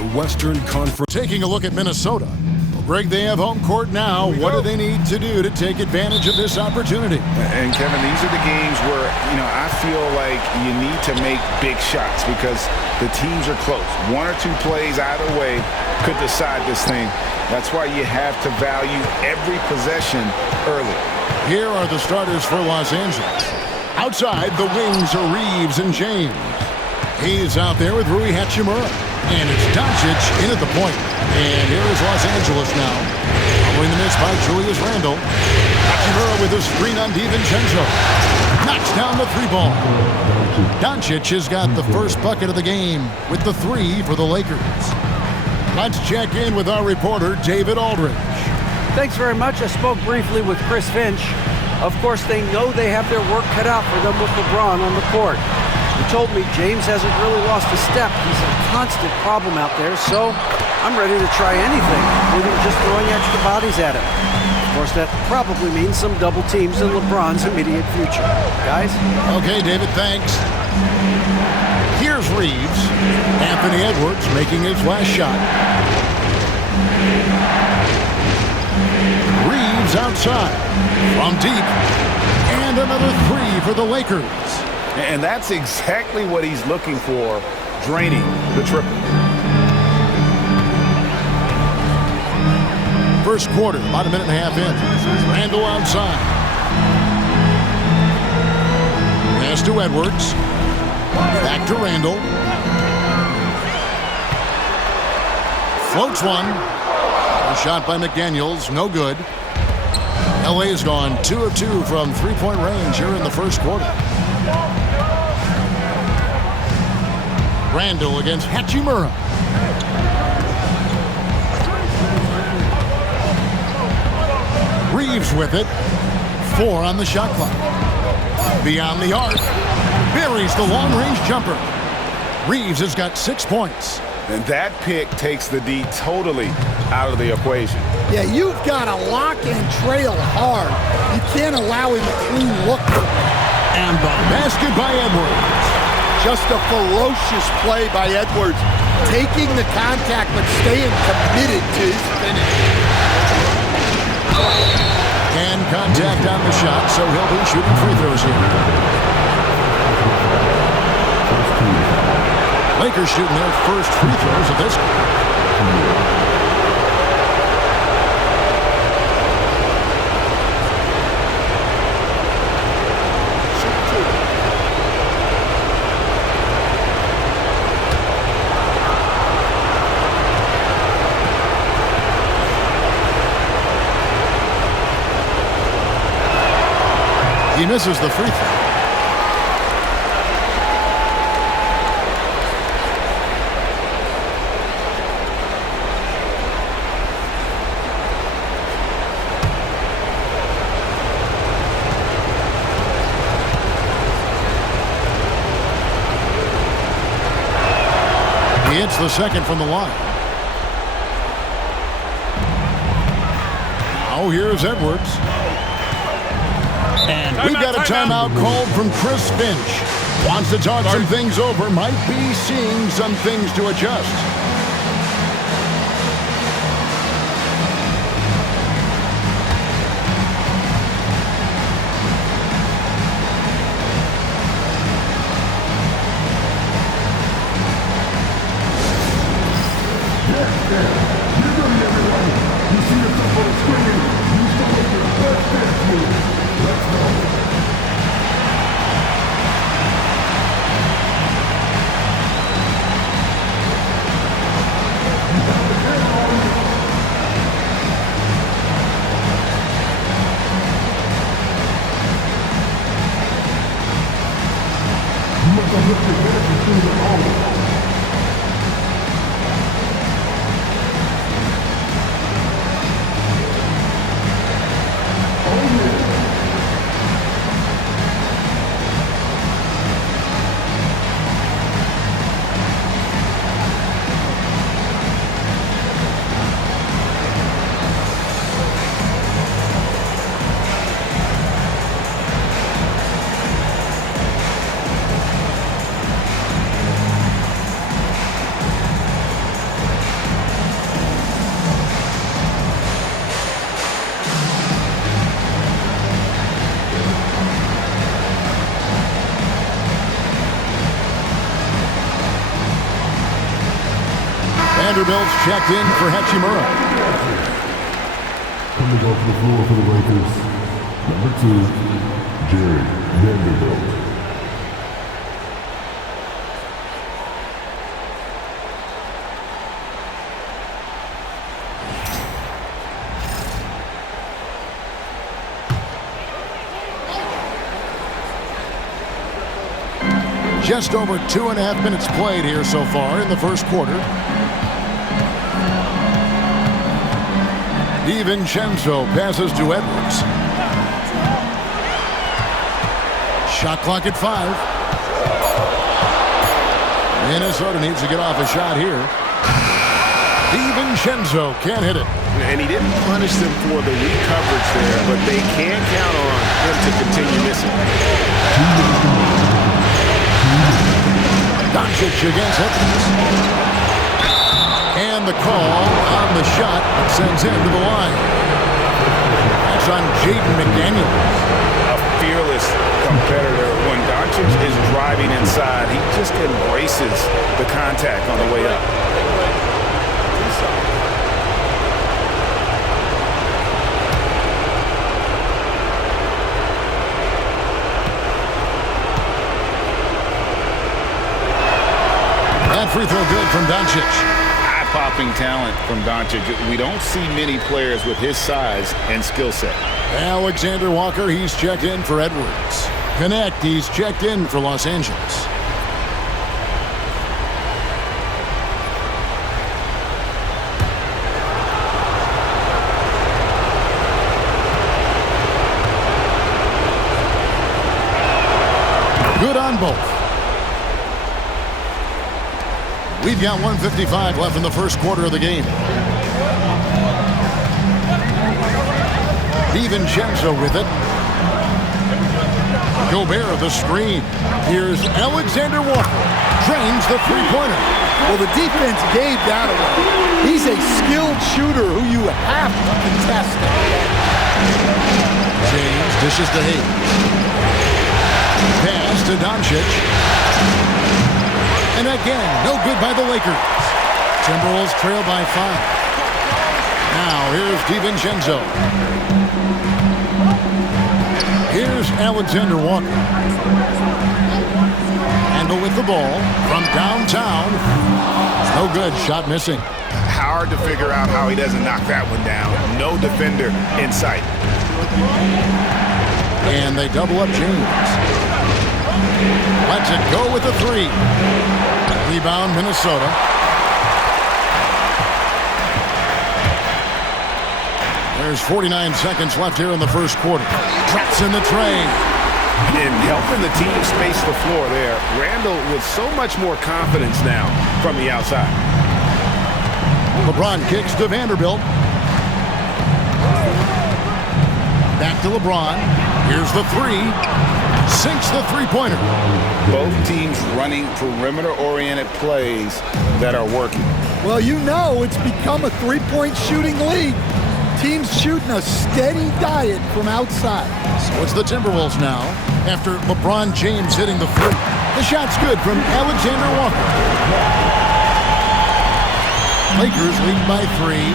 the Western Conference. Taking a look at Minnesota. Well, Greg, they have home court now. What do they need to do to take advantage of this opportunity? And Kevin, these are the games where, I feel like you need to make big shots because the teams are close. One or two plays either way could decide this thing. That's why you have to value every possession early. Here are the starters for Los Angeles. Outside, the wings are Reeves and James. He's out there with Rui Hachimura. And it's Doncic in at the point. And here is Los Angeles now. Following the miss by Julius Randle. Hachimura with a screen on DiVincenzo. Knocks down the three ball. Doncic has got the first bucket of the game with the three for the Lakers. Let's check in with our reporter, David Aldridge. Thanks very much. I spoke briefly with Chris Finch. Of course, they know they have their work cut out for them with LeBron on the court. He told me James hasn't really lost a step. He's a constant problem out there, so I'm ready to try anything, including just throwing extra bodies at him. Of course, that probably means some double teams in LeBron's immediate future. Guys? Okay, David, thanks. Here's Reeves. Anthony Edwards making his last shot. Reeves outside from deep. And another three for the Lakers. And that's exactly what he's looking for, draining the triple. First quarter, about a minute and a half in. Randle outside. Pass to Edwards. Back to Randle. Floats one. A shot by McDaniels, no good. LA's gone 2 of 2 from three-point range here in the first quarter. Randle against Hachimura. Reeves with it. 4 on the shot clock. Beyond the arc. Buries the long-range jumper. Reeves has got 6 points. And that pick takes the D totally out of the equation. Yeah, you've got to lock and trail hard. You can't allow him a clean look. And the basket by Edwards. Just a ferocious play by Edwards. Taking the contact but staying committed to his finish. And contact on the shot, so he'll be shooting free throws here. Lakers shooting their first free throws at this. He misses the free throw. He hits the second from the line. Now here's Edwards. And we've got a timeout called from Chris Finch. Wants to talk some things over. Might be seeing some things to adjust. Vanderbilt's checked in for Hachimura. Coming off the floor for the Lakers, number 2, Jerry Vanderbilt. Just over 2.5 minutes played here so far in the first quarter. DiVincenzo passes to Edwards. Shot clock at 5. Minnesota needs to get off a shot here. DiVincenzo can't hit it. And he didn't punish them for the weak coverage there, but they can count on him to continue missing. Doncic against Edwards. And the call on the shot that sends him to the line. That's on Jaden McDaniel. A fearless competitor. When Doncic is driving inside, he just embraces the contact on the way up. That free throw good from Doncic. Eye-popping talent from Doncic. We don't see many players with his size and skill set. Alexander Walker, he's checked in for Edwards. Connect, he's checked in for Los Angeles. Good on both. We've got 1:55 left in the first quarter of the game. DiVincenzo with it. Gobert the screen. Here's Alexander Walker. Drains the three-pointer. Well, the defense gave that away. He's a skilled shooter who you have to contest. James dishes to Hayes. Pass to Doncic. And again, no good by the Lakers. Timberwolves trail by 5. Now, here's DiVincenzo. Here's Alexander Walker. Handle with the ball from downtown. No good. Shot missing. Hard to figure out how he doesn't knock that one down. No defender in sight. And they double up James. Lets it go with a 3. Rebound, Minnesota. There's 49 seconds left here in the first quarter. Traps in the train. And helping the team space the floor there. Randall with so much more confidence now from the outside. LeBron kicks to Vanderbilt. Back to LeBron. Here's the 3. Sinks the three-pointer. Both teams running perimeter-oriented plays that are working. Well, you know it's become a three-point shooting league. Teams shooting a steady diet from outside. So it's the Timberwolves now after LeBron James hitting the 3. The shot's good from Alexander Walker. Lakers lead by 3.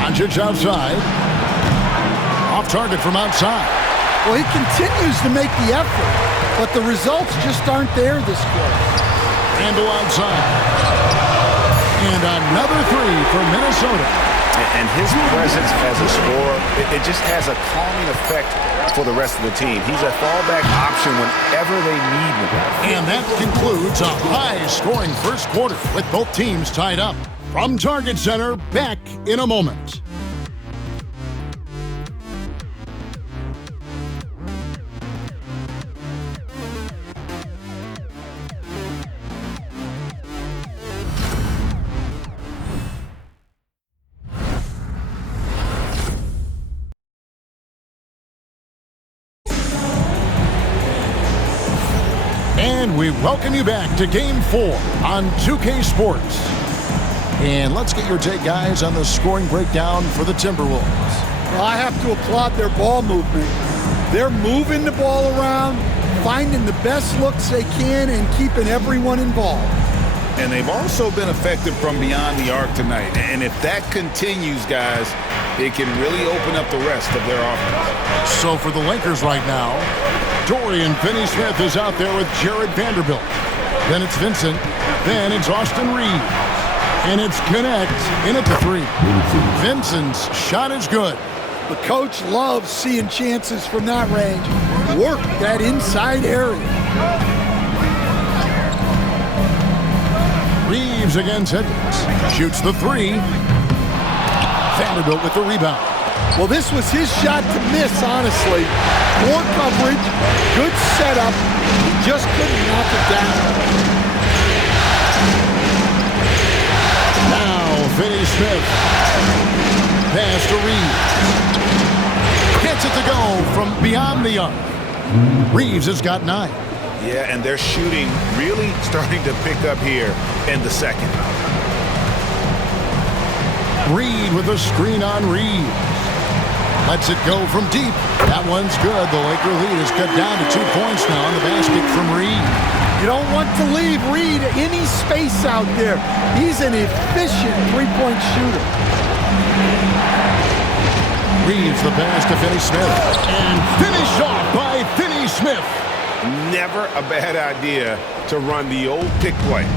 Doncic outside. Off target from outside. Well, he continues to make the effort, but the results just aren't there this quarter. Randall outside. And another 3 for Minnesota. And his presence as a scorer, it just has a calming effect for the rest of the team. He's a fallback option whenever they need him. And that concludes a high-scoring first quarter with both teams tied up. From Target Center, back in a moment. And we welcome you back to Game 4 on 2K Sports. And let's get your take, guys, on the scoring breakdown for the Timberwolves. Well, I have to applaud their ball movement. They're moving the ball around, finding the best looks they can and keeping everyone involved. And they've also been effective from beyond the arc tonight. And if that continues, guys, it can really open up the rest of their offense. So for the Lakers right now, Dorian Finney-Smith is out there with Jared Vanderbilt. Then it's Vincent. Then it's Austin Reeves. And it's Connect in at the three. Vincent's shot is good. The coach loves seeing chances from that range. Work that inside area. Reeves against Edwards. Shoots the three. Vanderbilt with the rebound. Well, this was his shot to miss, honestly. More coverage, good setup. He just couldn't knock it down. Now, Finney-Smith. Pass to Reeves. Gets it to go from beyond the arc. Reeves has got 9. Yeah, and they're shooting really starting to pick up here in the second. Reed with a screen on Reeves. Lets it go from deep. That one's good. The Laker lead is cut down to 2 points now on the basket from Reed. You don't want to leave Reed any space out there. He's an efficient three-point shooter. Reeves the pass to Finney-Smith. And finished off by Finney-Smith. Never a bad idea to run the old pick play.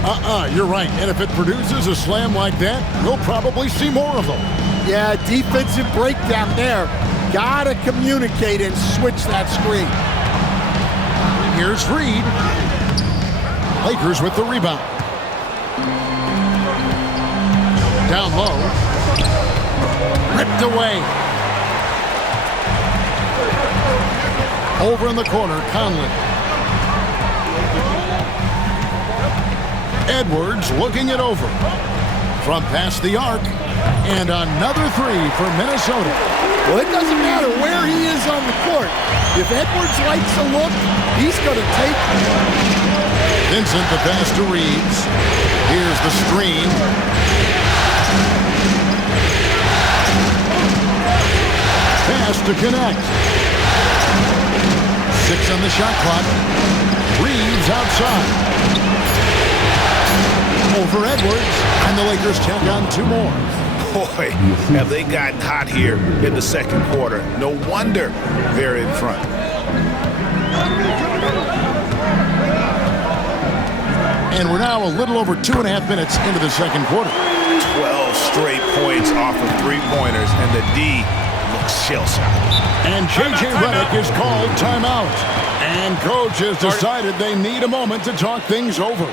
You're right. And if it produces a slam like that, we'll probably see more of them. Yeah, defensive breakdown there. Gotta communicate and switch that screen. Here's Reed. Lakers with the rebound. Down low. Ripped away. Over in the corner, Conley. Edwards looking it over. From past the arc. And another three for Minnesota. Well, it doesn't matter where he is on the court. If Edwards likes a look, he's going to take it. Vincent the pass to Reeves. Here's the screen. Pass to Connect. 6 on the shot clock. Reeves outside. Over Edwards, and the Lakers check on 2 more. Boy, have they gotten hot here in the second quarter. No wonder they're in front. And we're now a little over 2.5 minutes into the second quarter. 12 straight points off of three-pointers, and the D looks shell-shocked. And J.J. Redick is called timeout. And coach has decided they need a moment to talk things over.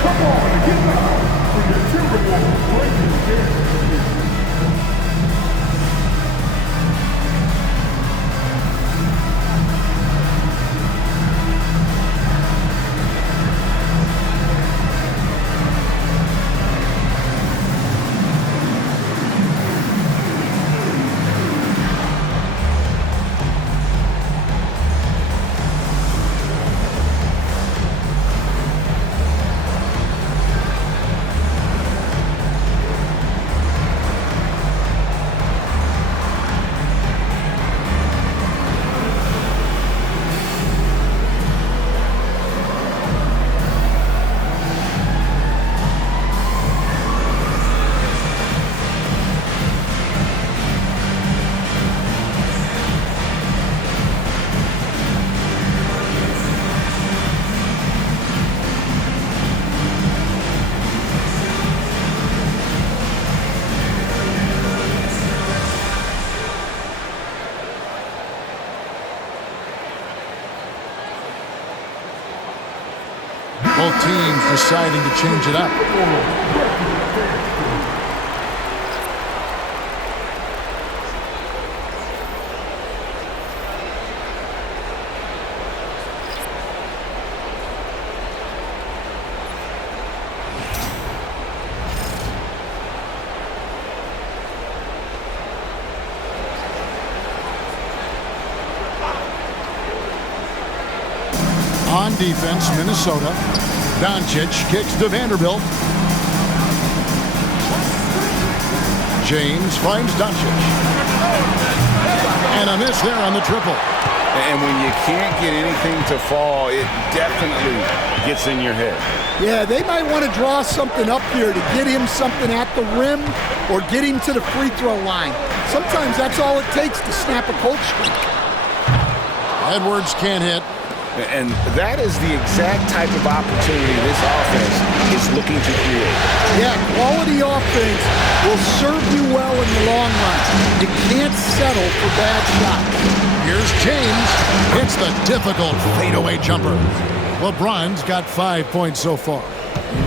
Come on, get down for your Timberwolves breaking game. Both teams deciding to change it up. defense, Minnesota. Doncic kicks to Vanderbilt. James finds Doncic. And a miss there on the triple. And when you can't get anything to fall, it definitely gets in your head. Yeah, they might want to draw something up here to get him something at the rim or get him to the free throw line. Sometimes that's all it takes to snap a cold streak. Edwards can't hit. And that is the exact type of opportunity this offense is looking to create. Yeah, quality offense will serve you well in the long run. You can't settle for bad shots. Here's James. Hits the difficult fadeaway jumper. LeBron's got 5 points so far.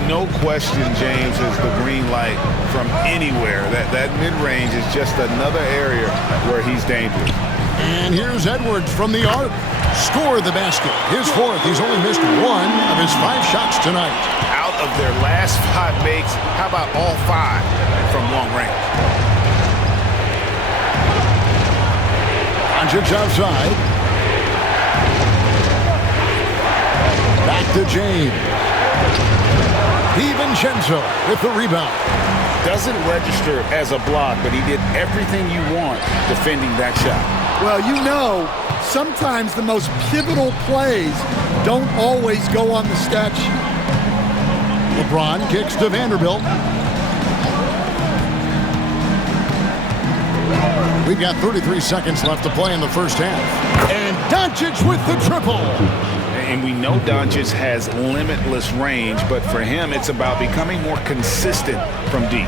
No question, James is the green light from anywhere. That mid-range is just another area where he's dangerous. And here's Edwards from the arc. Score the basket. His fourth. He's only missed 1 of his 5 shots tonight. Out of their last 5 makes, how about all 5 from long range? Doncic outside. Back to James. DiVincenzo with the rebound. Doesn't register as a block, but he did everything you want defending that shot. Well, you know, sometimes the most pivotal plays don't always go on the stat sheet. LeBron kicks to Vanderbilt. We've got 33 seconds left to play in the first half. And Doncic with the triple. And we know Doncic has limitless range, but for him, it's about becoming more consistent from deep.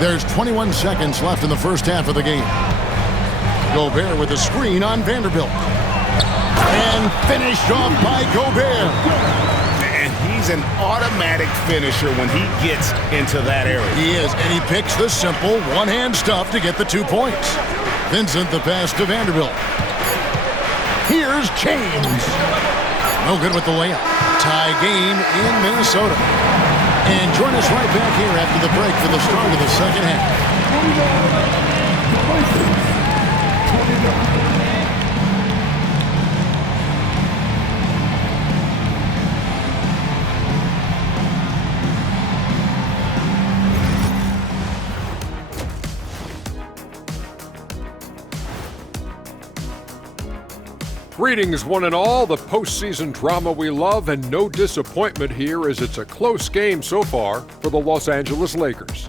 There's 21 seconds left in the first half of the game. Gobert with a screen on Vanderbilt. And finished off by Gobert. And he's an automatic finisher when he gets into that area. He is, and he picks the simple one-hand stuff to get the 2 points. Vincent the pass to Vanderbilt. Here's James. No good with the layup. Tie game in Minnesota. And join us right back here after the break for the start of the second half. Greetings, one and all. The postseason drama we love, and no disappointment here as it's a close game so far for the Los Angeles Lakers.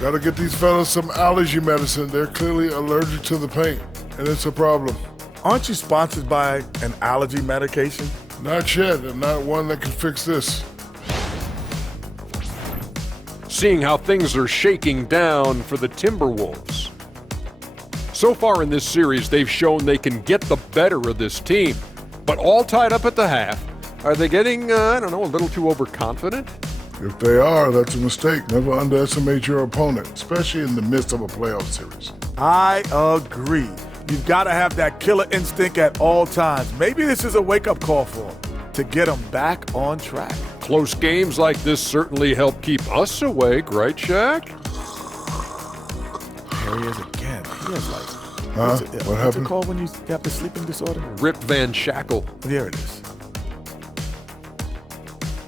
Gotta get these fellas some allergy medicine. They're clearly allergic to the paint, and it's a problem. Aren't you sponsored by an allergy medication? Not yet, and not one that can fix this. Seeing how things are shaking down for the Timberwolves. So far in this series, they've shown they can get the better of this team, but all tied up at the half. Are they getting, a little too overconfident? If they are, that's a mistake. Never underestimate your opponent, especially in the midst of a playoff series. I agree. You've got to have that killer instinct at all times. Maybe this is a wake-up call for them to get them back on track. Close games like this certainly help keep us awake, right, Shaq? There he is again. He has like... What What's happened? it called when you have the sleeping disorder? Rip Van Shackle. There it is.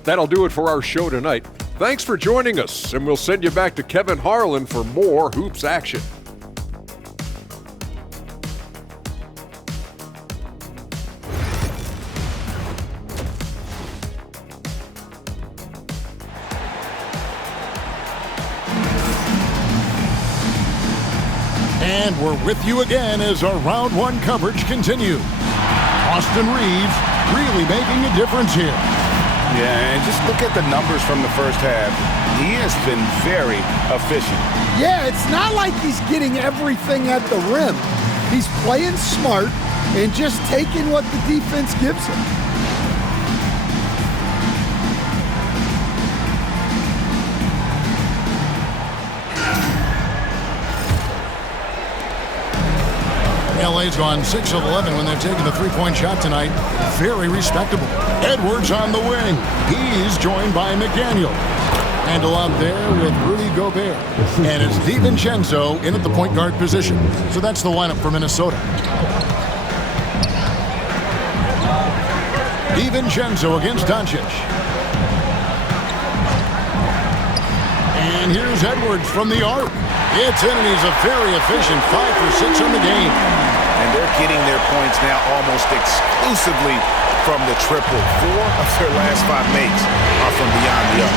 That'll do it for our show tonight. Thanks for joining us, and we'll send you back to Kevin Harlan for more Hoops action. And we're with you again as our round 1 coverage continues. Austin Reeves really making a difference here. Yeah, and just look at the numbers from the first half. He has been very efficient. Yeah, it's not like he's getting everything at the rim. He's playing smart and just taking what the defense gives him. LA's gone 6 of 11 when they're taking the three-point shot tonight. Very respectable. Edwards on the wing. He's joined by McDaniel. Randall out there with Rudy Gobert. And it's DiVincenzo in at the point guard position. So that's the lineup for Minnesota. DiVincenzo against Doncic. And here's Edwards from the arc. It's in, and he's a very efficient 5 for 6 on the game. And they're getting their points now almost exclusively from the triple. 4 of their last 5 makes are from beyond the arc.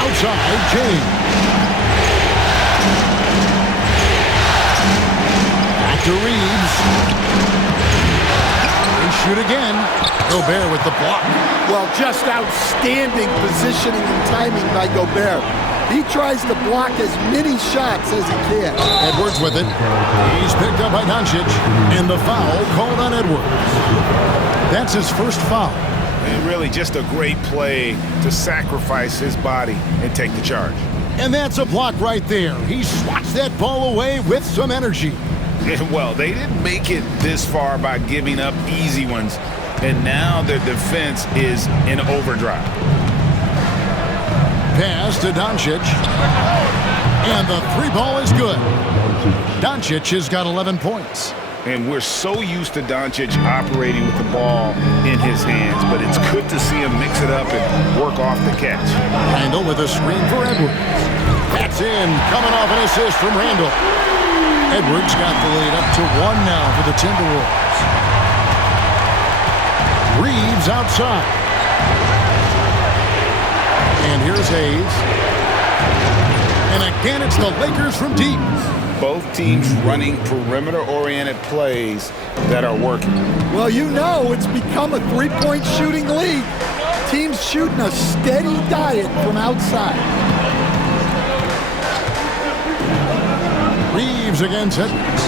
Outside, James. Back to Reeves. They shoot again. Gobert with the block. Well, just outstanding positioning and timing by Gobert. He tries to block as many shots as he can. Edwards with it. He's picked up by Doncic. And the foul called on Edwards. That's his first foul. And really just a great play to sacrifice his body and take the charge. And that's a block right there. He swats that ball away with some energy. And well, they didn't make it this far by giving up easy ones. And now their defense is in overdrive. Pass to Doncic. And the 3 ball is good. Doncic has got 11 points. And we're so used to Doncic operating with the ball in his hands, but it's good to see him mix it up and work off the catch. Randall with a screen for Edwards. That's in, coming off an assist from Randall. Edwards got the lead up to 1 now for the Timberwolves. Reeves outside. And here's Hayes. And again, it's the Lakers from deep. Both teams running perimeter-oriented plays that are working. Well, you know it's become a three-point shooting league. Teams shooting a steady diet from outside. Reeves against Edwards.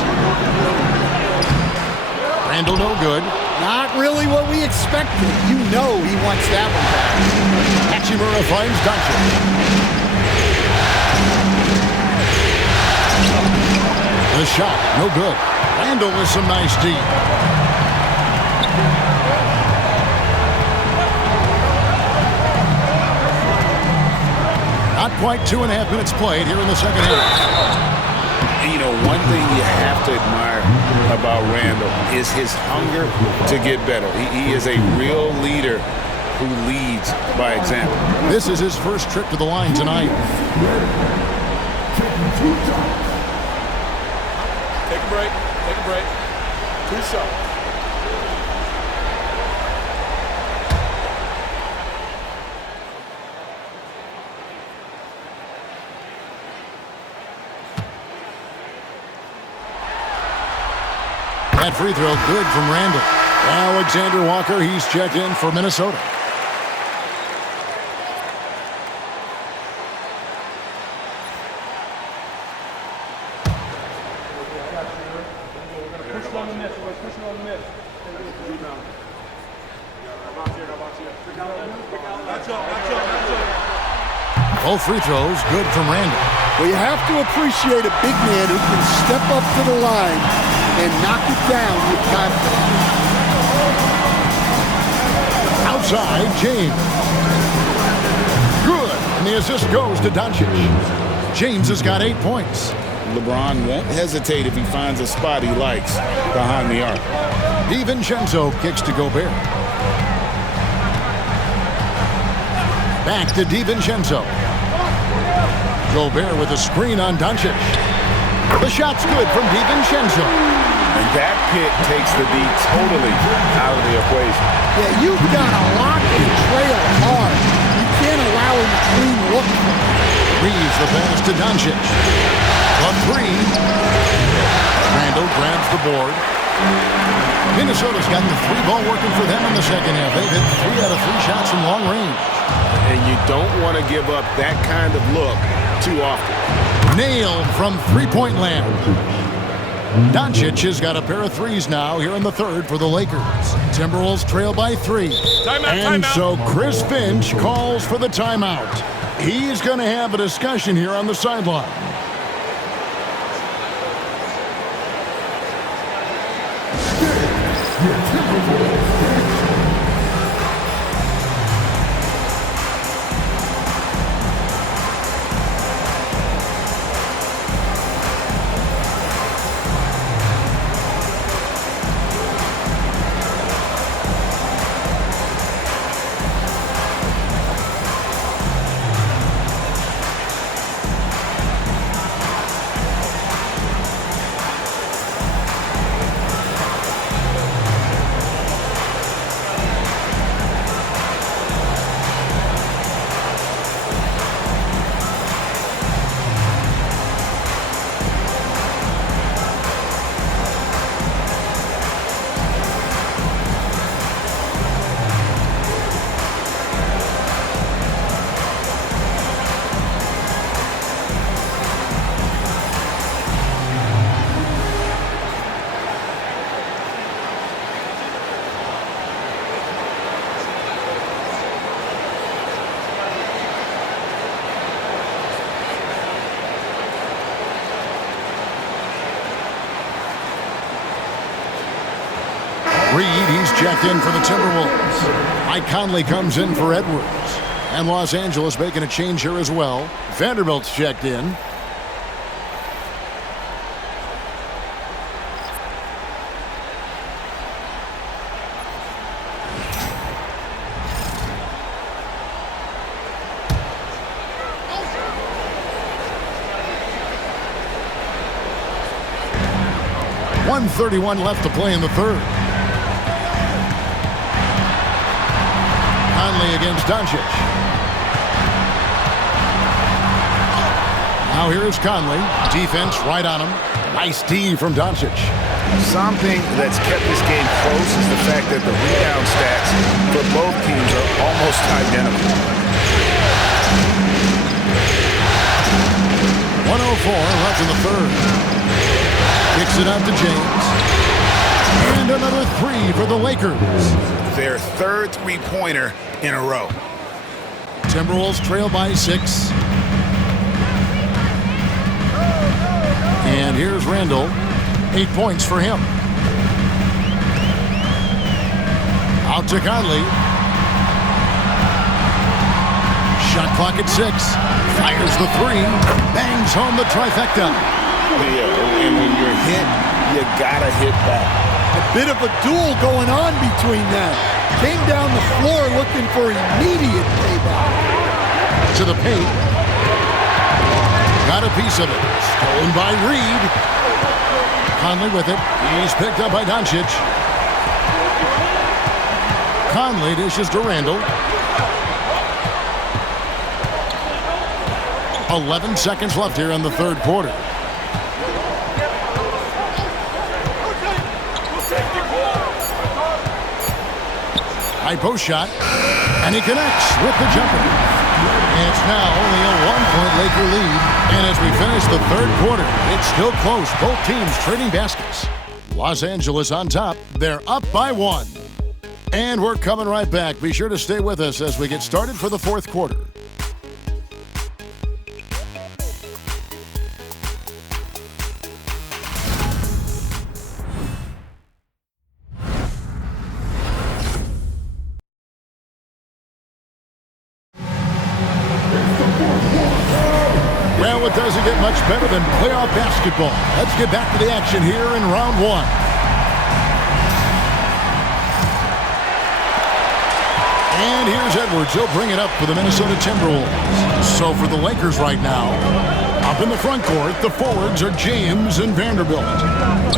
Randall no good. Not really what we expected. You know he wants that one back. Hachimura finds Doncic. The shot, no good. Randall with some nice D. Not quite 2.5 minutes played here in the second half. You know, one thing you have to admire about Randall is his hunger to get better. He is a real leader who leads by example. This is his first trip to the line tonight. Take a break. Take a break. 2 shots. That free throw good from Randall. Alexander Walker, he's checked in for Minnesota. Both free throws good from Randall. Well, you have to appreciate a big man who can step up to the line and knock it down with confidence. Outside, James. Good. And the assist goes to Doncic. James has got 8 points. LeBron won't hesitate if he finds a spot he likes behind the arc. DiVincenzo kicks to Gobert. Back to DiVincenzo. Gobert with a screen on Doncic. The shot's good from DiVincenzo. And that pick takes the D totally out of the equation. Yeah, you've got to lock and trail hard. You can't allow him to clean look. Reeves the pass to Doncic. On 3. Randall grabs the board. Minnesota's got the 3 ball working for them in the second half. They've hit 3 out of 3 shots from long range. And you don't want to give up that kind of look too often. Nailed from three-point land. Doncic has got a pair of threes now here in the third for the Lakers. Timberwolves trail by 3. And so Chris Finch calls for the timeout. He's going to have a discussion here on the sideline. Reed, he's checked in for the Timberwolves. Mike Conley comes in for Edwards. And Los Angeles making a change here as well. Vanderbilt's checked in. .131 left to play in the third. Conley against Doncic. Now here's Conley. Defense right on him. Nice D from Doncic. Something that's kept this game close is the fact that the rebound stats for both teams are almost identical. 104 left in the third. Kicks it out to James. And another three for the Lakers. Their third three-pointer in a row. Timberwolves trail by 6. And here's Randall. 8 points for him. Out to Conley. Shot clock at 6. Fires the three. Bangs home the trifecta. Yeah, and when you're hit, you gotta hit back. A bit of a duel going on between them. Came down the floor looking for immediate payback. To the paint. Got a piece of it. Stolen by Reed. Conley with it. He's picked up by Doncic. Conley dishes to Randall. 11 seconds left here in the third quarter. High post shot, and he connects with the jumper. It's now only a 1-point Laker lead, and as we finish the third quarter, it's still close. Both teams trading baskets. Los Angeles on top. They're up by 1. And we're coming right back. Be sure to stay with us as we get started for the fourth quarter. Well, it doesn't get much better than playoff basketball. Let's get back to the action here in round 1. And here's Edwards. He'll bring it up for the Minnesota Timberwolves. So for the Lakers right now, up in the front court, the forwards are James and Vanderbilt.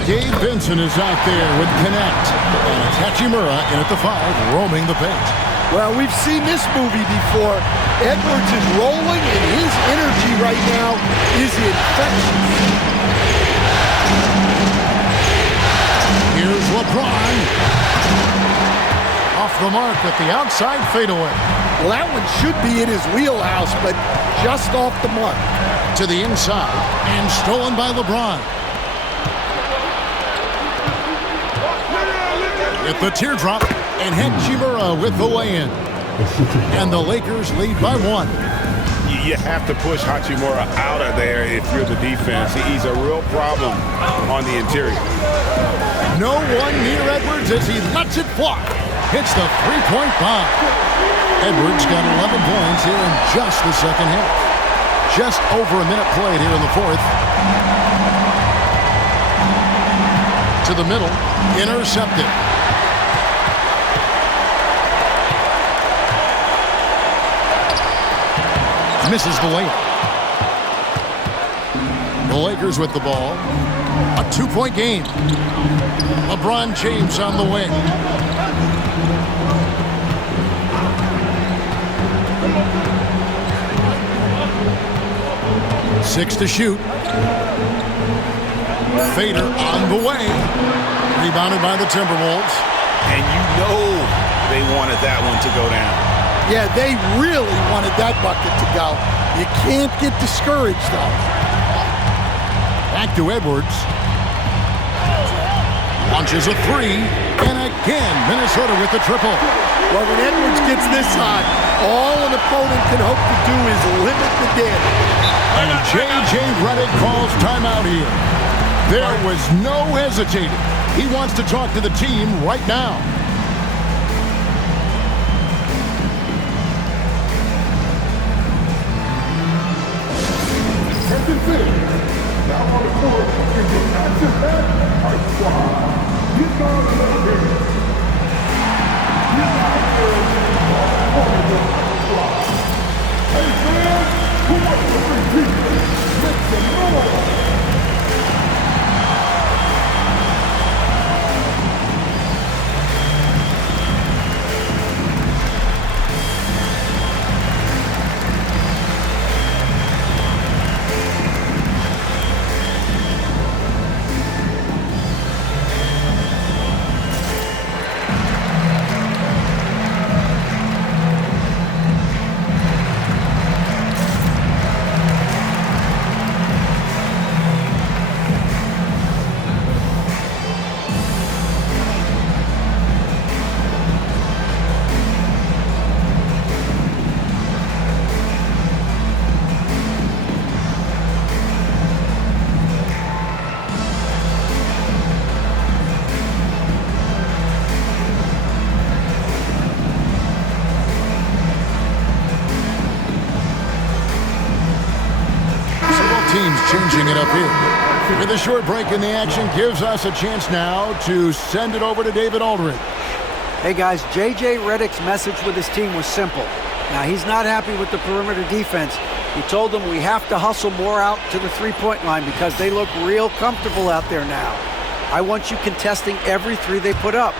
Gabe Vincent is out there with Connect. And Hachimura in at the 5, roaming the paint. Well, we've seen this movie before. Edwards is rolling, and his energy right now is infectious. Here's LeBron. Off the mark with the outside fadeaway. Well, that one should be in his wheelhouse, but just off the mark. To the inside, and stolen by LeBron. With the teardrop, and Hachimura with the lay-in. And the Lakers lead by 1. You have to push Hachimura out of there if you're the defense. He's a real problem on the interior. No one near Edwards as he lets it fly. Hits the three-point bomb. Edwards got 11 points here in just the second half. Just over a minute played here in the fourth. To the middle, intercepted. Misses the layup. The Lakers with the ball. A 2-point game. LeBron James on the wing. Six to shoot. Fader on the way. Rebounded by the Timberwolves. And you know they wanted that one to go down. Yeah, they really wanted that bucket to go. You can't get discouraged, though. Back to Edwards. Launches a three. And again, Minnesota with the triple. Well, when Edwards gets this hot, all an opponent can hope to do is limit the damage. And J.J. Redick calls timeout here. There was no hesitating. He wants to talk to the team right now. Now on the court is the action-packed squad. He's going to let him. He's out there on the squad. Hey, fans, who wants to compete? Make some noise. Teams changing it up here. With a short break in the action gives us a chance now to send it over to David Aldridge. Hey guys, J.J. Redick's message with his team was simple. Now he's not happy with the perimeter defense. He told them we have to hustle more out to the three-point line because they look real comfortable out there now. I want you contesting every three they put up.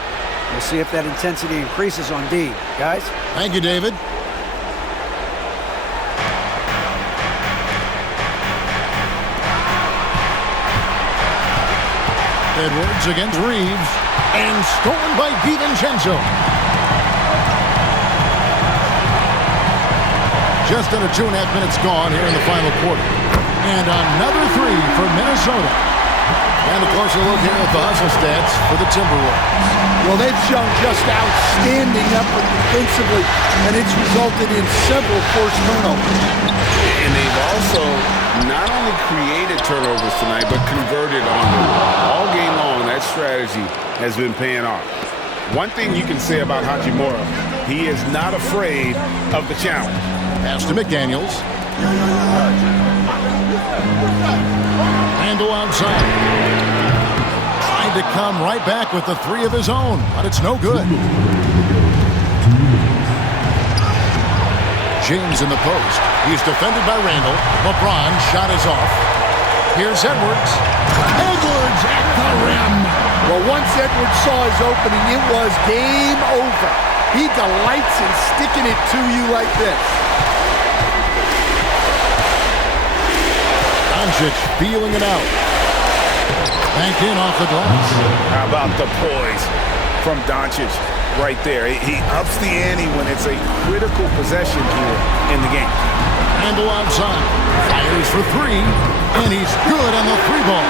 We'll see if that intensity increases on D. Guys? Thank you, David. Edwards against Reeves, and stolen by DiVincenzo. Just under 2.5 minutes gone here in the final quarter. And another three for Minnesota. And a closer look here at the hustle stats for the Timberwolves. Well, they've shown just outstanding effort defensively, and it's resulted in several forced turnovers. And they've also not only created turnovers tonight, but converted on them. All game long, that strategy has been paying off. One thing you can say about Hachimura, he is not afraid of the challenge. Pass to McDaniels. Randle outside. Trying to come right back with the three of his own, but it's no good. James in the post. He's defended by Randle. LeBron shot is off. Here's Edwards. Edwards at the rim. Well, once Edwards saw his opening, it was game over. He delights in sticking it to you like this. Doncic feeling it out. Back in off the glass. How about the poise from Doncic right there? He ups the ante when it's a critical possession here in the game. Randle outside. Fires for three. And he's good on the three ball.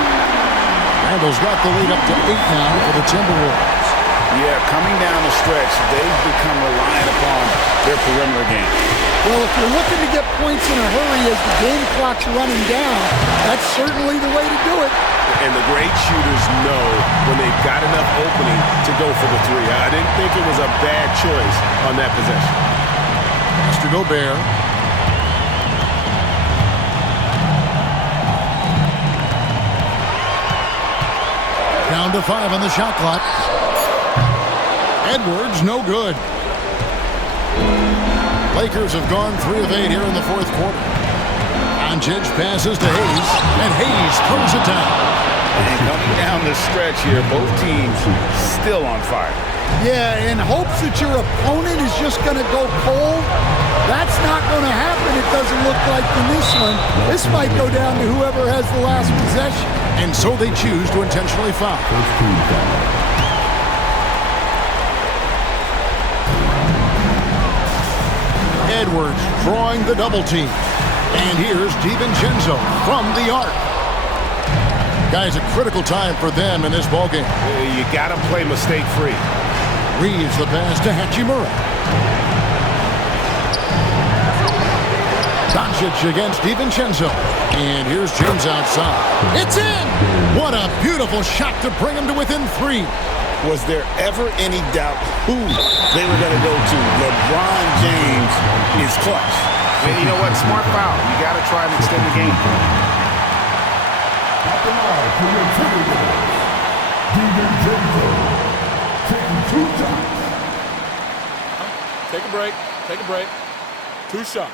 Randle's got the lead up to 8 now for the Timberwolves. Yeah, coming down the stretch, they've become reliant upon their perimeter game. Well, if you're looking to get points in a hurry as the game clock's running down, that's certainly the way to do it. And the great shooters know when they've got enough opening to go for the three. I didn't think it was a bad choice on that possession. Mr. Gobert. Down to 5 on the shot clock. Edwards, no good. Lakers have gone 3 of 8 here in the fourth quarter. Doncic passes to Hayes, and Hayes throws it down. And coming down the stretch here, both teams still on fire. Yeah, in hopes that your opponent is just going to go cold, that's not going to happen, it doesn't look like in this one. This might go down to whoever has the last possession. And so they choose to intentionally foul. First team foul. Edwards drawing the double team. And here's DiVincenzo from the arc. Guys, a critical time for them in this ballgame. You got to play mistake-free. Reeves the pass to Hachimura. Doncic against DiVincenzo. And here's James outside. It's in! What a beautiful shot to bring him to within 3. Was there ever any doubt who they were going to go to? LeBron James is clutch. And you know what? Smart foul. You got to try and extend the game. After all, for your Timberwolves, DiVincenzo taking 2 shots. Take a break. Take a break. 2 shots.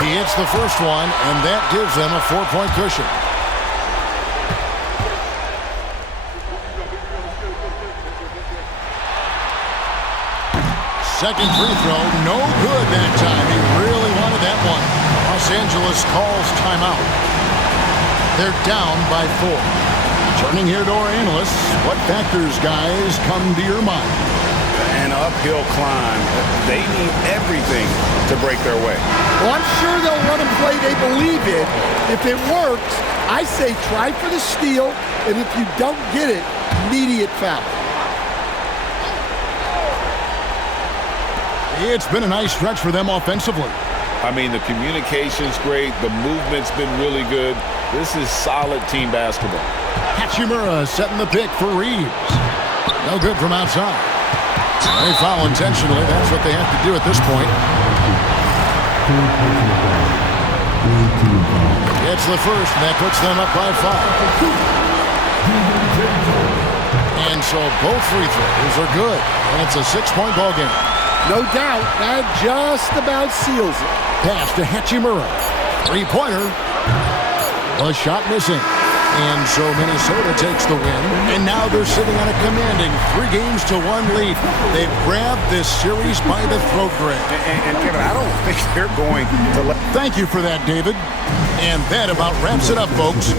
He hits the first one, and that gives them a 4-point cushion. Second free throw, no good that time. He really wanted that one. Los Angeles calls timeout. They're down by 4. Turning here to our analysts, what factors, guys, come to your mind? An uphill climb. They need everything to break their way. Well, I'm sure they'll run and play they believe in. If it works, I say try for the steal, and if you don't get it, immediate foul. It's been a nice stretch for them offensively. I mean, the communication's great. The movement's been really good. This is solid team basketball. Hachimura setting the pick for Reeves. No good from outside. They foul intentionally. That's what they have to do at this point. It's the first, and that puts them up by 5. And so both free throws are good. And it's a 6-point ball game. No doubt, that just about seals it. Pass to Hachimura. 3-pointer. A shot missing. And so Minnesota takes the win. And now they're sitting on a commanding 3-1 lead. They've grabbed this series by the throat, Greg. And Kevin, I don't think they're going to let... Thank you for that, David. And that about wraps it up, folks.